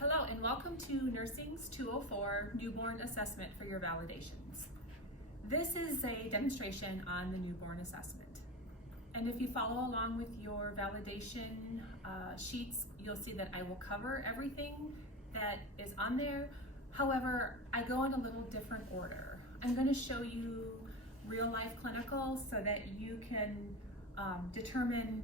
Hello and welcome to Nursing's 204 Newborn Assessment for your validations. This is a demonstration on the newborn assessment. And if you follow along with your validation sheets, you'll see that I will cover everything that is on there. However, I go in a little different order. I'm going to show you real life clinicals so that you can determine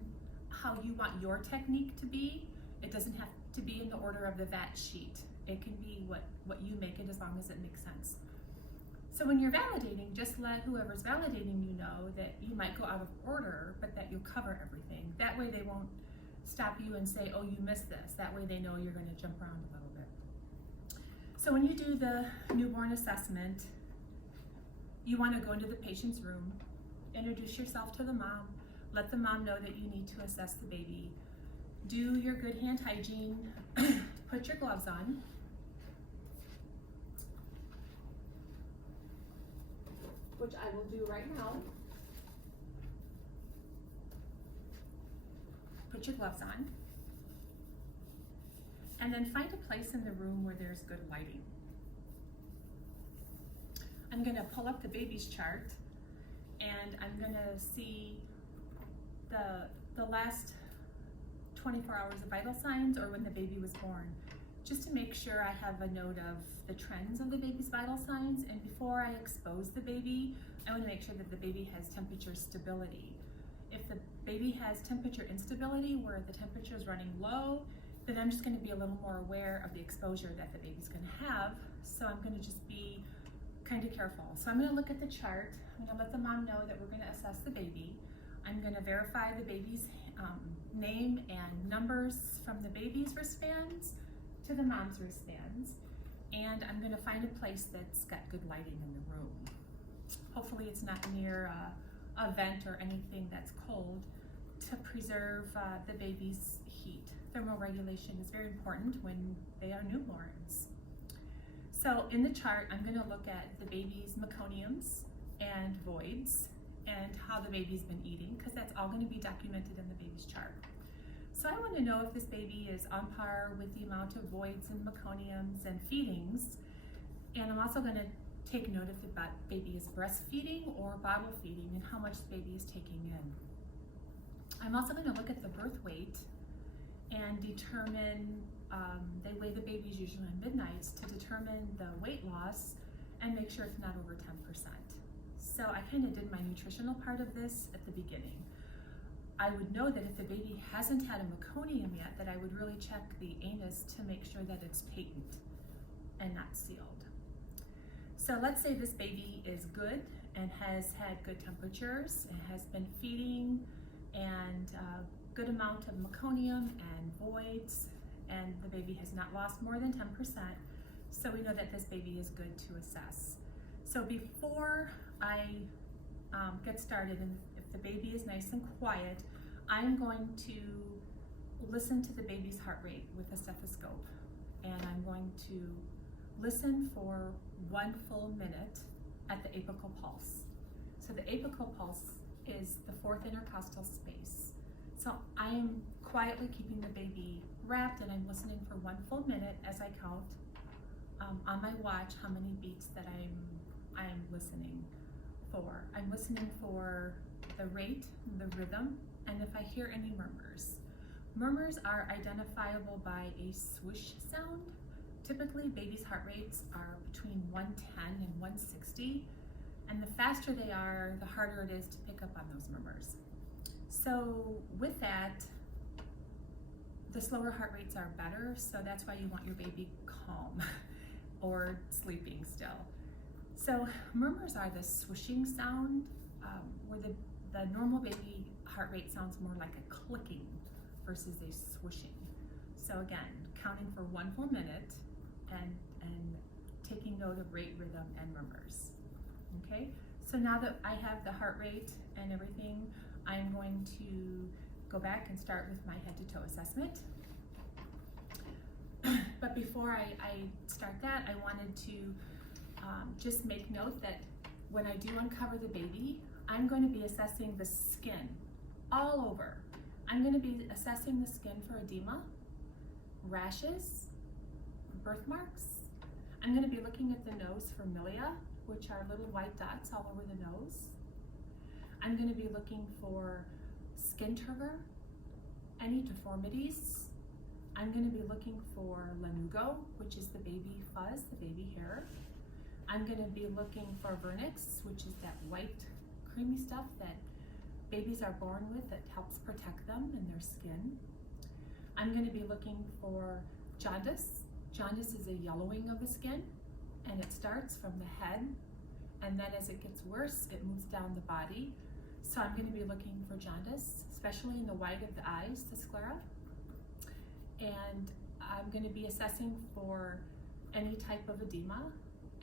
how you want your technique to be. It doesn't have to be in the order of the VAT sheet. It can be what you make it, as long as it makes sense. So when you're validating, just let whoever's validating you know that you might go out of order, but that you'll cover everything. That way they won't stop you and say, oh, you missed this. That way they know you're going to jump around a little bit. So when you do the newborn assessment, you want to go into the patient's room, introduce yourself to the mom, let the mom know that you need to assess the baby. Do your good hand hygiene, put your gloves on. Which I will do right now. Put your gloves on. And then find a place in the room where there's good lighting. I'm gonna pull up the baby's chart and I'm gonna see the last 24 hours of vital signs or when the baby was born, just to make sure I have a note of the trends of the baby's vital signs. And before I expose the baby, I want to make sure that the baby has temperature stability. If the baby has temperature instability, where the temperature is running low, then I'm just going to be a little more aware of the exposure that the baby's going to have. So I'm going to just be kind of careful. So I'm going to look at the chart. I'm going to let the mom know that we're going to assess the baby. I'm going to verify the baby's name and numbers from the baby's wristbands to the mom's wristbands. And I'm going to find a place that's got good lighting in the room. Hopefully it's not near a vent or anything that's cold, to preserve the baby's heat. Thermoregulation is very important when they are newborns. So in the chart, I'm going to look at the baby's meconiums and voids and how the baby's been eating, because that's all going to be documented in the baby's chart. So I want to know if this baby is on par with the amount of voids and meconiums and feedings. And I'm also going to take note if the baby is breastfeeding or bottle feeding and how much the baby is taking in. I'm also going to look at the birth weight and determine, they weigh the babies usually on midnights to determine the weight loss and make sure it's not over 10%. So I kind of did my nutritional part of this at the beginning. I would know that if the baby hasn't had a meconium yet, that I would really check the anus to make sure that it's patent and not sealed. So let's say this baby is good and has had good temperatures and has been feeding and a good amount of meconium and voids, and the baby has not lost more than 10%. So we know that this baby is good to assess. So before I get started, and if the baby is nice and quiet, I'm going to listen to the baby's heart rate with a stethoscope. And I'm going to listen for 1 full minute at the apical pulse. So the apical pulse is the 4th intercostal space. So I'm quietly keeping the baby wrapped and I'm listening for 1 full minute as I count on my watch how many beats that I'm listening for. I'm listening for the rate, the rhythm, and if I hear any murmurs. Murmurs are identifiable by a swoosh sound. Typically, babies' heart rates are between 110 and 160, and the faster they are, the harder it is to pick up on those murmurs. So with that, the slower heart rates are better, so that's why you want your baby calm or sleeping still. So murmurs are the swooshing sound, where the normal baby heart rate sounds more like a clicking versus a swooshing. So again, counting for 1 full minute and taking note of rate, rhythm, and murmurs. Okay, so now that I have the heart rate and everything, I'm going to go back and start with my head to toe assessment. But before I start that, I wanted to just make note that when I do uncover the baby, I'm going to be assessing the skin all over. I'm going to be assessing the skin for edema, rashes, birthmarks. I'm going to be looking at the nose for milia, which are little white dots all over the nose. I'm going to be looking for skin turgor, any deformities. I'm going to be looking for lanugo, which is the baby fuzz, the baby hair. I'm going to be looking for vernix, which is that white creamy stuff that babies are born with that helps protect them and their skin. I'm going to be looking for jaundice. Jaundice is a yellowing of the skin, and it starts from the head, and then as it gets worse, it moves down the body. So I'm going to be looking for jaundice, especially in the white of the eyes, the sclera. And I'm going to be assessing for any type of edema.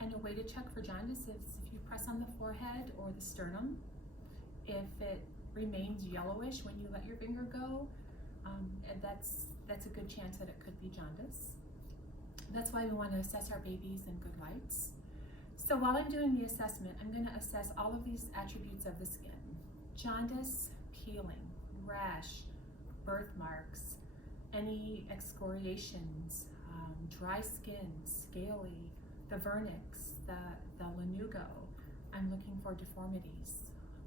And a way to check for jaundice is if you press on the forehead or the sternum. If it remains yellowish when you let your finger go, and that's a good chance that it could be jaundice. That's why we want to assess our babies in good lights. So while I'm doing the assessment, I'm going to assess all of these attributes of the skin. Jaundice, peeling, rash, birthmarks, any excoriations, dry skin, scaly, the vernix, the lanugo. I'm looking for deformities,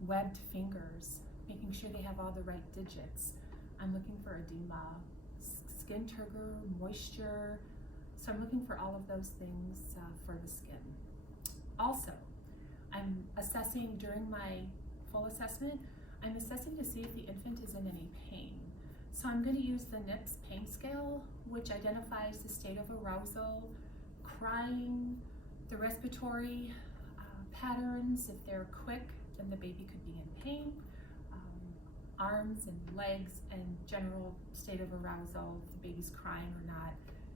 webbed fingers, making sure they have all the right digits. I'm looking for edema, skin turgor, moisture. So I'm looking for all of those things for the skin. Also, I'm assessing during my full assessment, I'm assessing to see if the infant is in any pain. So I'm going to use the NIPS pain scale, which identifies the state of arousal, crying, the respiratory patterns. If they're quick, then the baby could be in pain. Arms and legs and general state of arousal, if the baby's crying or not.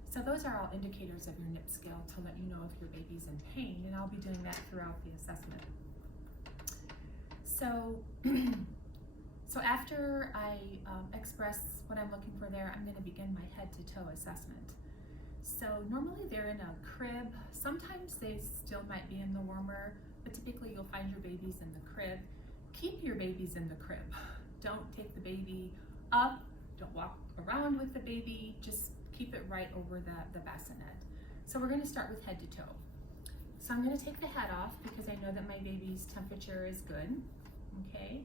So those are all indicators of your NIPS scale to let you know if your baby's in pain, and I'll be doing that throughout the assessment. So after I express what I'm looking for there, I'm going to begin my head to toe assessment. So normally they're in a crib. Sometimes they still might be in the warmer, but typically you'll find your babies in the crib. Keep your babies in the crib. Don't take the baby up. Don't walk around with the baby. Just keep it right over the bassinet. So we're going to start with head to toe. So I'm going to take the hat off because I know that my baby's temperature is good. Okay.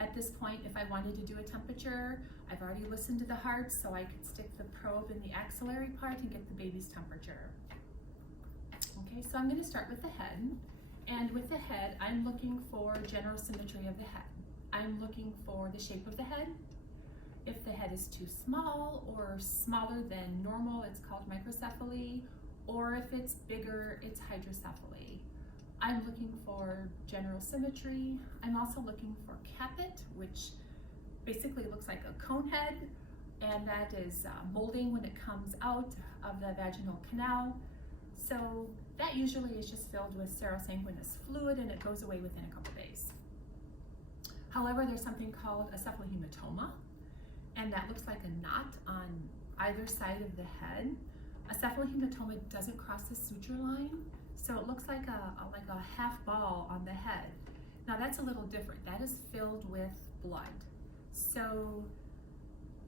At this point, if I wanted to do a temperature, I've already listened to the heart, so I could stick the probe in the axillary part and get the baby's temperature. Okay, so I'm going to start with the head. And with the head, I'm looking for general symmetry of the head. I'm looking for the shape of the head. If the head is too small or smaller than normal, it's called microcephaly, or if it's bigger, it's hydrocephaly. I'm looking for general symmetry. I'm also looking for caput, which basically looks like a cone head, and that is molding when it comes out of the vaginal canal. So that usually is just filled with serosanguinous fluid, and it goes away within a couple days. However, there's something called a cephalohematoma, and that looks like a knot on either side of the head. A cephalohematoma doesn't cross the suture line, so it looks like a half ball on the head. Now that's a little different. That is filled with blood. So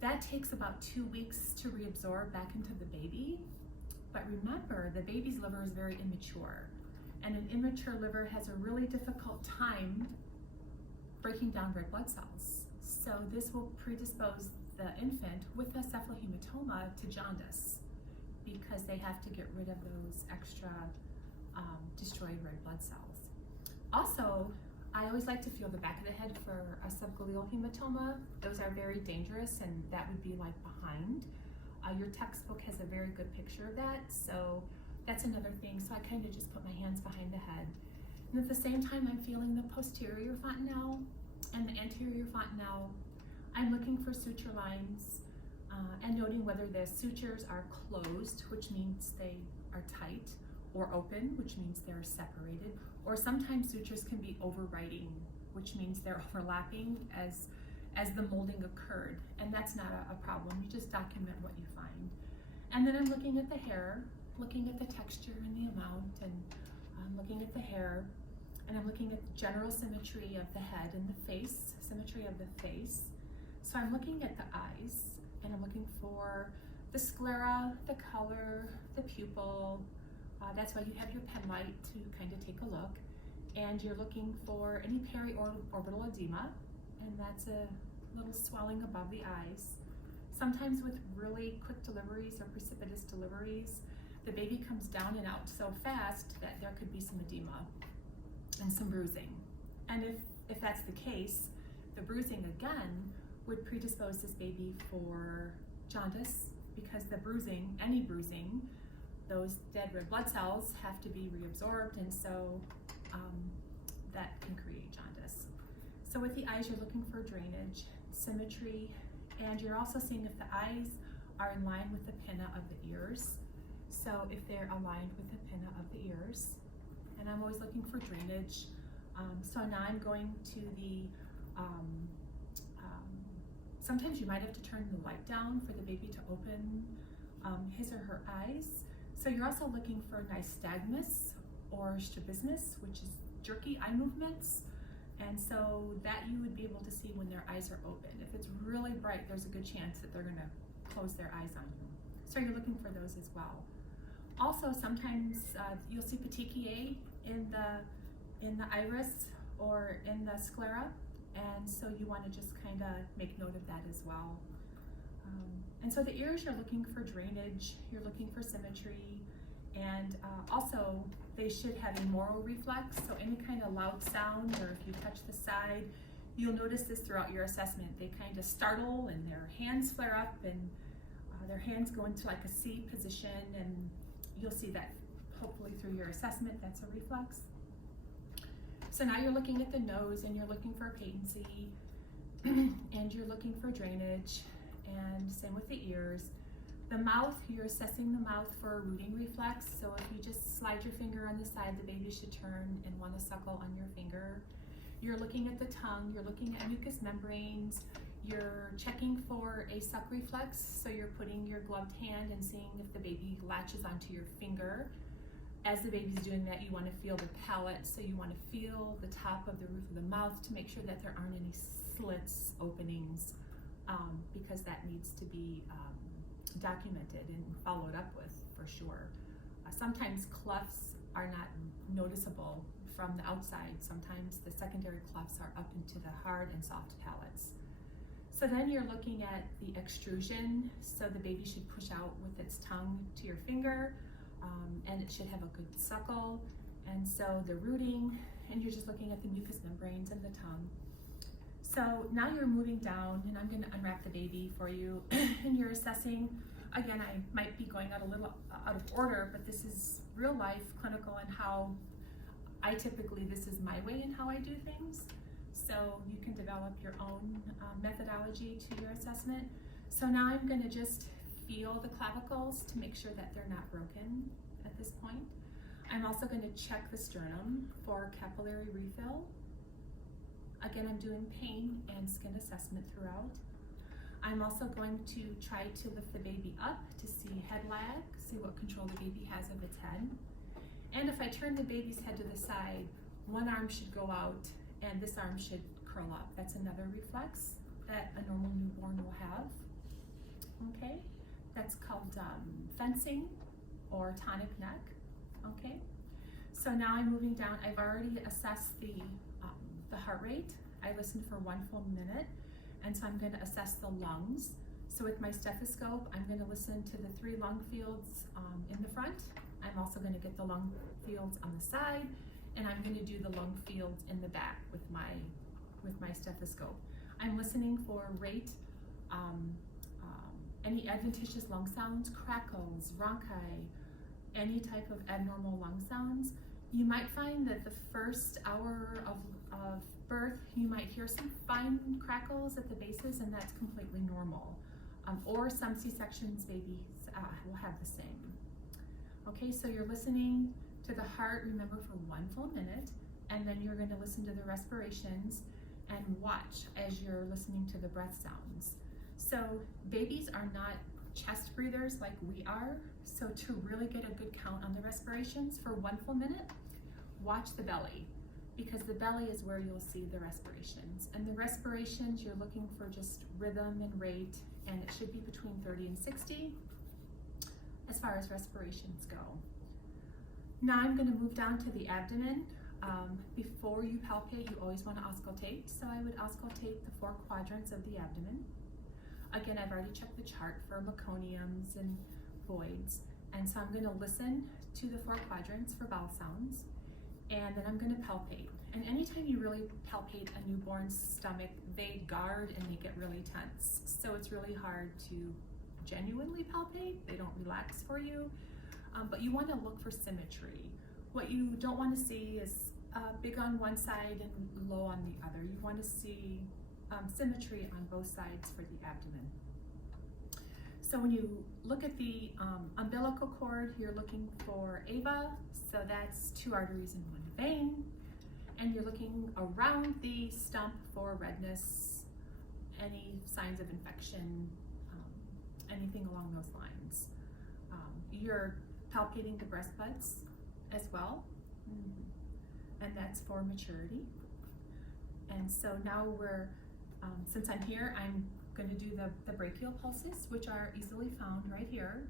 that takes about 2 weeks to reabsorb back into the baby. But remember, the baby's liver is very immature, and an immature liver has a really difficult time breaking down red blood cells. So this will predispose the infant with a cephalohematoma to jaundice because they have to get rid of those extra destroyed red blood cells. Also, I always like to feel the back of the head for a subgaleal hematoma. Those are very dangerous, and that would be like behind. Your textbook has a very good picture of that, so that's another thing. So I kind of just put my hands behind the head. And at the same time, I'm feeling the posterior fontanelle and the anterior fontanelle. I'm looking for suture lines and noting whether the sutures are closed, which means they are tight, or open, which means they're separated, or sometimes sutures can be overwriting, which means they're overlapping as the molding occurred, and that's not a problem. You just document what you find. And then I'm looking at the hair, looking at the texture and the amount, and I'm looking at the hair, and I'm looking at the general symmetry of the head and the face, symmetry of the face. So I'm looking at the eyes, and I'm looking for the sclera, the color, the pupil. That's why you have your pen light to kind of take a look. And you're looking for any periorbital edema, and that's a little swelling above the eyes. Sometimes with really quick deliveries or precipitous deliveries, the baby comes down and out so fast that there could be some edema and some bruising. And if that's the case, the bruising again would predispose this baby for jaundice, because the bruising, any bruising, those dead red blood cells have to be reabsorbed, and so that can create jaundice. So with the eyes, you're looking for drainage, symmetry, and you're also seeing if the eyes are in line with the pinna of the ears. So if they're aligned with the pinna of the ears, and I'm always looking for drainage. So now I'm going to the, sometimes you might have to turn the light down for the baby to open his or her eyes. So you're also looking for nystagmus or strabismus, which is jerky eye movements. And so that you would be able to see when their eyes are open. If it's really bright, there's a good chance that they're gonna close their eyes on you. So you're looking for those as well. Also, sometimes you'll see petechiae in the iris or in the sclera, and so you want to just kind of make note of that as well. And so the ears, you're looking for drainage, you're looking for symmetry, and also they should have a moral reflex, so any kind of loud sound, or if you touch the side, you'll notice this throughout your assessment. They kind of startle and their hands flare up, and their hands go into like a C position, and you'll see that hopefully through your assessment. That's a reflex. So now you're looking at the nose, and you're looking for patency, and you're looking for drainage, and same with the ears. The mouth, you're assessing the mouth for a rooting reflex. So if you just slide your finger on the side, the baby should turn and want to suckle on your finger. You're looking at the tongue, you're looking at mucous membranes, you're checking for a suck reflex. So you're putting your gloved hand and seeing if the baby latches onto your finger. As the baby's doing that, you want to feel the palate. So you want to feel the top of the roof of the mouth to make sure that there aren't any slits, openings, because that needs to be documented and followed up with for sure. Sometimes clefts are not noticeable from the outside. Sometimes the secondary clefts are up into the hard and soft palates. So then you're looking at the extrusion. So the baby should push out with its tongue to your finger, and it should have a good suckle. And so the rooting, and you're just looking at the mucous membranes and the tongue. So now you're moving down, and I'm going to unwrap the baby for you, and you're assessing. Again, I might be going out a little out of order, but this is real life clinical and how I typically, this is my way in how I do things. So you can develop your own methodology to your assessment. So now I'm going to just feel the clavicles to make sure that they're not broken at this point. I'm also going to check the sternum for capillary refill. Again, I'm doing pain and skin assessment throughout. I'm also going to try to lift the baby up to see head lag, see what control the baby has of its head. And if I turn the baby's head to the side, one arm should go out and this arm should curl up. That's another reflex that a normal newborn will have. Okay, that's called fencing or tonic neck. Okay, so now I'm moving down. I've already assessed the heart rate. I listened for 1 full minute, and so I'm going to assess the lungs. So with my stethoscope, I'm going to listen to the 3 lung fields in the front. I'm also going to get the lung fields on the side, and I'm going to do the lung fields in the back with my stethoscope. I'm listening for rate, any adventitious lung sounds, crackles, rhonchi, any type of abnormal lung sounds. You might find that the first hour of birth, you might hear some fine crackles at the bases, and that's completely normal. Or some C-sections babies will have the same. Okay, so you're listening to the heart, remember, for 1 full minute, and then you're going to listen to the respirations and watch as you're listening to the breath sounds. So babies are not chest breathers like we are, so to really get a good count on the respirations for 1 full minute, watch the belly, because the belly is where you'll see the respirations. And the respirations, you're looking for just rhythm and rate, and it should be between 30 and 60. far as respirations go. Now I'm going to move down to the abdomen. Before you palpate, you always want to auscultate. So I would auscultate the 4 quadrants of the abdomen. Again, I've already checked the chart for meconiums and voids. And so I'm going to listen to the 4 quadrants for vowel sounds. And then I'm going to palpate. And anytime you really palpate a newborn's stomach, they guard and they get really tense. So it's really hard to genuinely palpate. They don't relax for you. But you want to look for symmetry. What you don't want to see is big on one side and low on the other. You want to see symmetry on both sides for the abdomen. So when you look at the umbilical cord, you're looking for AVA, so that's 2 arteries and 1 vein. And you're looking around the stump for redness, any signs of infection, anything along those lines. You're palpating the breast buds as well, and that's for maturity. And so now we're, since I'm here, I'm going to do the brachial pulses, which are easily found right here.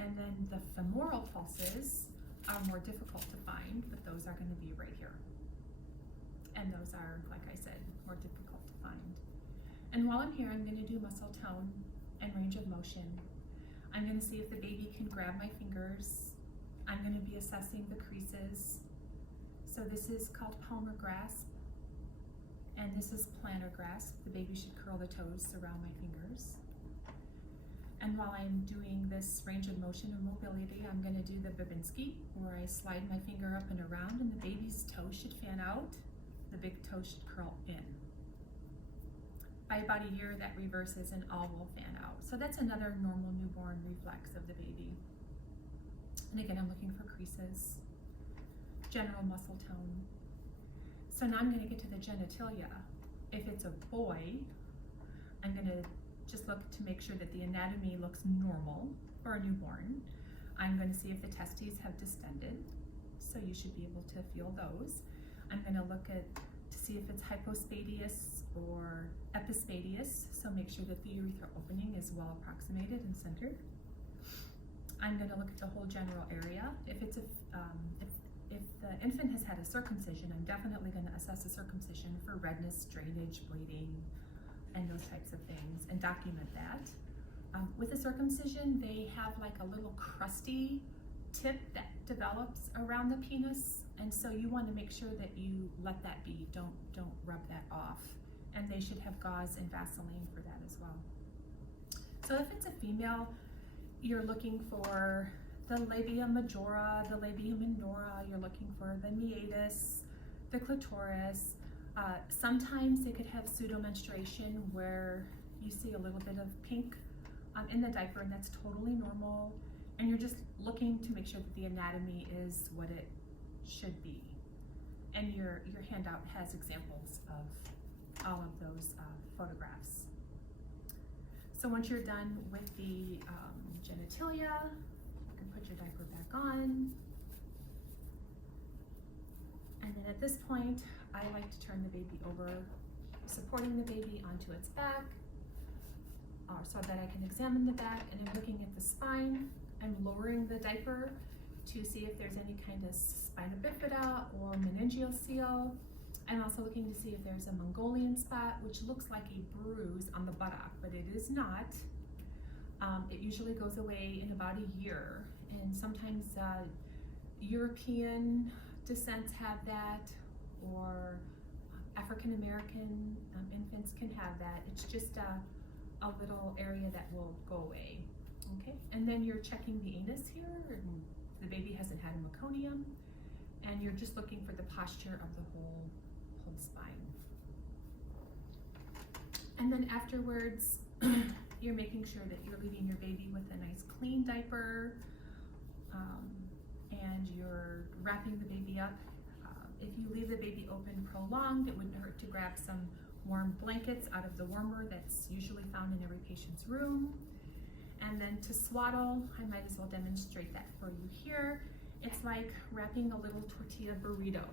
And then the femoral pulses are more difficult to find, but those are going to be right here. And those are, like I said, more difficult to find. And while I'm here, I'm going to do muscle tone and range of motion. I'm going to see if the baby can grab my fingers. I'm going to be assessing the creases. So this is called palmar grasp, and this is plantar grasp. The baby should curl the toes around my fingers. And while I'm doing this range of motion and mobility, I'm going to do the Babinski, where I slide my finger up and around, and the baby's toe should fan out. The big toe should curl in. By about a year, that reverses and all will fan out. So that's another normal newborn reflex of the baby. And again, I'm looking for creases, general muscle tone. So now I'm going to get to the genitalia. If it's a boy, I'm going to just look to make sure that the anatomy looks normal for a newborn. I'm going to see if the testes have distended, so you should be able to feel those. I'm going to look to see if it's hypospadias or epispadias, so make sure that the urethral opening is well approximated and centered. I'm going to look at the whole general area. If it's if the infant has had a circumcision, I'm definitely going to assess a circumcision for redness, drainage, bleeding, and those types of things, and document that. With a circumcision, they have like a little crusty tip that develops around the penis, and so you want to make sure that you let that be. Don't rub that off. And they should have gauze and Vaseline for that as well. So if it's a female, you're looking for the labia majora, the labia minora, you're looking for the meatus, the clitoris. Sometimes they could have pseudomenstruation where you see a little bit of pink in the diaper, and that's totally normal. And you're just looking to make sure that the anatomy is what it should be. And your handout has examples of all of those photographs. So once you're done with the genitalia, you can put your diaper back on. And then at this point, I like to turn the baby over, supporting the baby onto its back, so that I can examine the back, and I'm looking at the spine. I'm lowering the diaper to see if there's any kind of spina bifida or meningeal seal. I'm also looking to see if there's a Mongolian spot, which looks like a bruise on the buttock, but it is not. It usually goes away in about a year, and sometimes European descents have that, or African American infants can have that. It's just a little area that will go away. Okay, and then you're checking the anus here, and the baby hasn't had a meconium, and you're just looking for the posture of the whole spine. And then afterwards, you're making sure that you're leaving your baby with a nice clean diaper, and you're wrapping the baby up. If you leave the baby open prolonged, it wouldn't hurt to grab some warm blankets out of the warmer that's usually found in every patient's room. And then to swaddle, I might as well demonstrate that for you here. It's like wrapping a little tortilla burrito.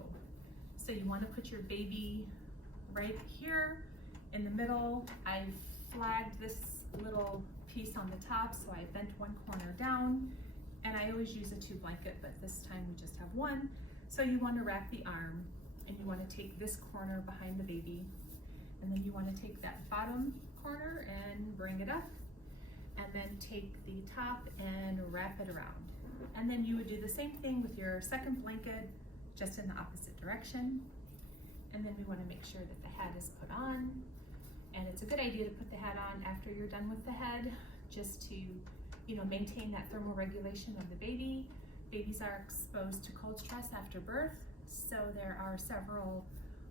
So you want to put your baby right here in the middle. I've flagged this little piece on the top, so I bent one corner down, And I always use a 2 blanket, but this time we just have 1. So you want to wrap the arm, and you want to take this corner behind the baby, and then you want to take that bottom corner and bring it up, and then take the top and wrap it around. And then you would do the same thing with your second blanket, just in the opposite direction. And then we want to make sure that the head is put on. And it's a good idea to put the head on after you're done with the head, just to, you know, maintain that thermal regulation of the baby. Babies are exposed to cold stress after birth, so there are several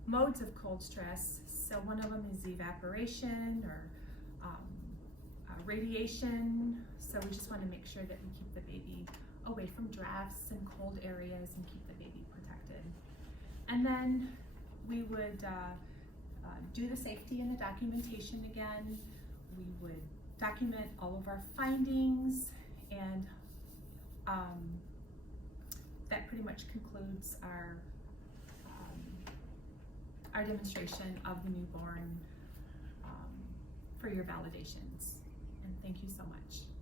modes of cold stress. So one of them is evaporation or radiation. So we just want to make sure that we keep the baby away from drafts and cold areas and keep the baby protected. And then we would do the safety and the documentation again. We would document all of our findings, and that pretty much concludes our demonstration of the newborn for your validations. And thank you so much.